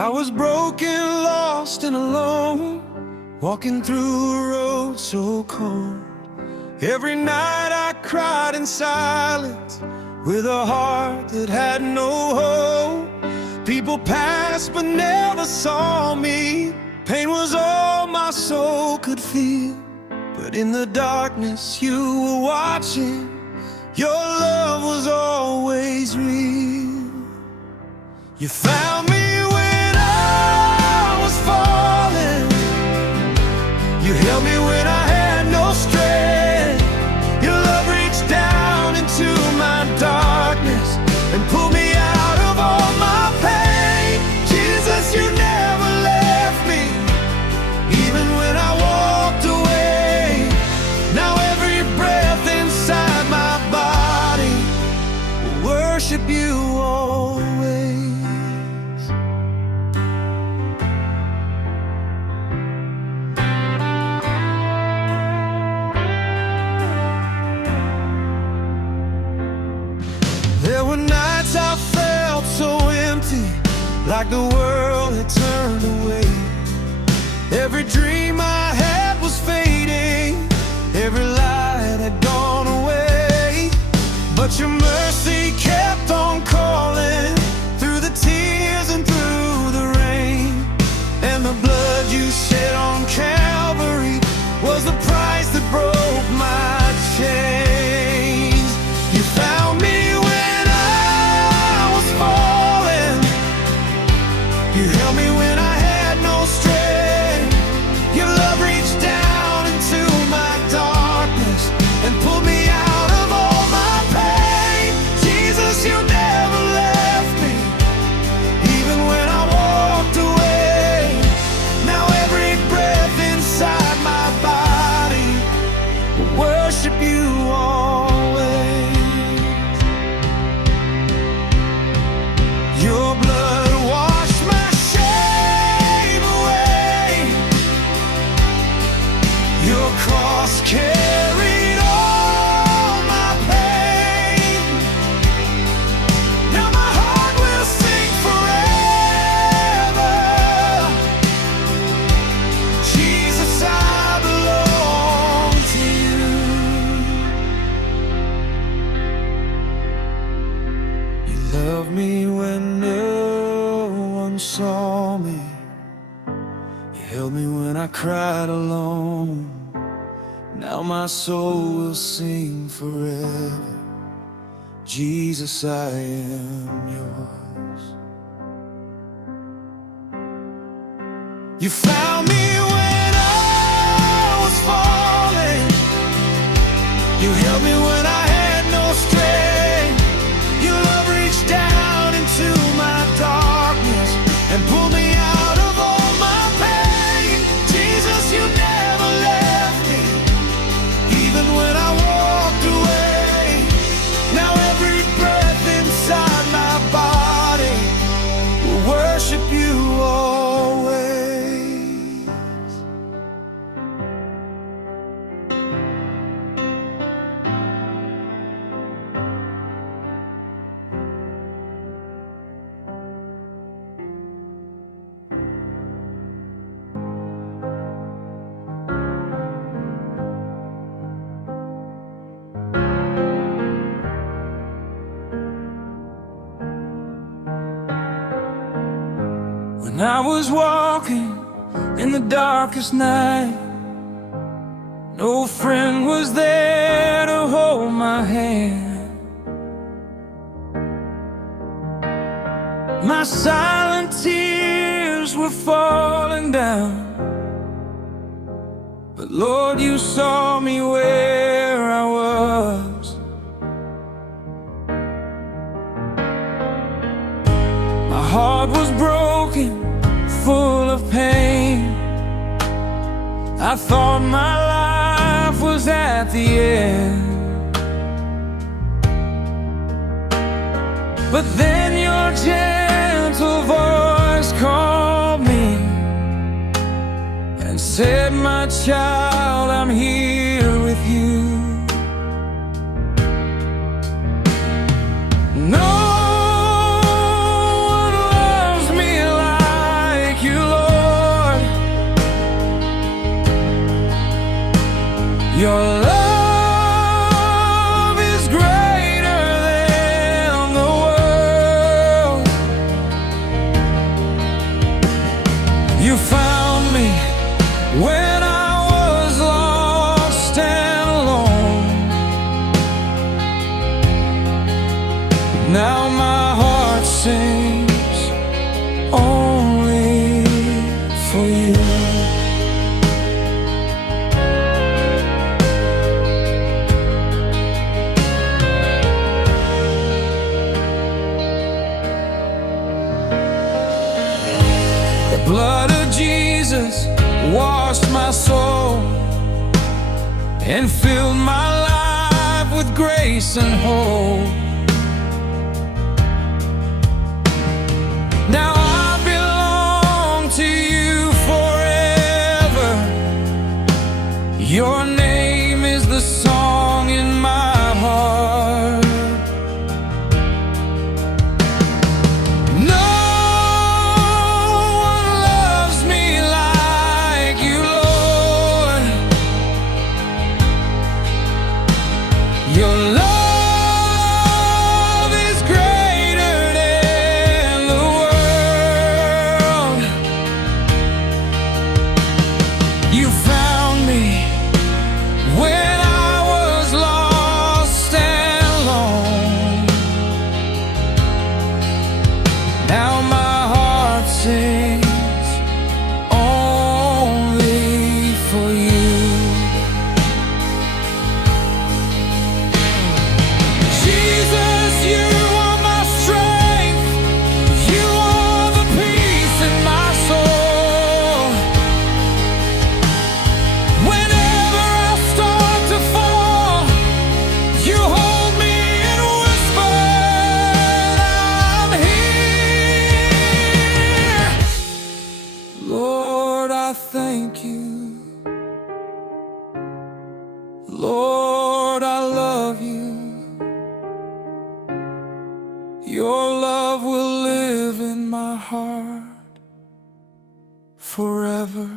I was broken, lost and alone, walking through a road so cold. Every night I cried in silence, with a heart that had no hope. People passed but never saw me. Pain was all my soul could feel. But in the darkness you were watching. Your love was always real. You found me when I was falling. You held me when I had no strength. Your love reached down into my darkness and pulled me out of all my pain. Jesus, you never left me, even when I walked away. Now every breath inside my body will worship you always. There were nights I felt so empty, like the world had turned away. Every dream I had was fading, every light had gone away. But your mercy kept on calling, through the tears and through the rain. And the blood you shed on Calvary was the price that broke my chains. You found me when I was falling. You held me when I had no strength. Your love reached down into my darkness and pulled me out of all my pain. Jesus, you never left me, even when I walked away. Now every breath inside my body will worship you always. Your blood washed my shame away. Your cross carried all my pain. Now my heart will sing forever. Jesus, I belong to you. You loved me when no one saw me. You held me when I cried alone. Now my soul will sing forever. Jesus, I am yours. You found me when I was falling. You held me when I had no strength. Your love reached down into my darkness and pulled me out of all my pain. Jesus, you never left me, even when I walked away. Now every breath inside my body will worship you always. When I was walking in the darkest night, no friend was there to hold my hand. My silent tears were falling down, but Lord, you saw me where I was. My heart was broken, full of pain. I thought my life was at the end, but then your gentle voice called me and said, my child, I'm here with you. No one loves me like You found me when I was lost and alone. Now my heart sings only for you. The blood of Jesus washed my soul and filled my life with grace and hope. Now I belong to you forever. Your name is the song in my heart. No one loves me like you, Lord. Your love is greater than the world. You found me when I was lost and alone. Now my heart sings only for you. Jesus, you are my strength. You are the peace in my soul. Whenever I start to fall, you hold me and whisper, I'm here. Lord, I thank you. Lord, I love you. Your love will live in my heart forever.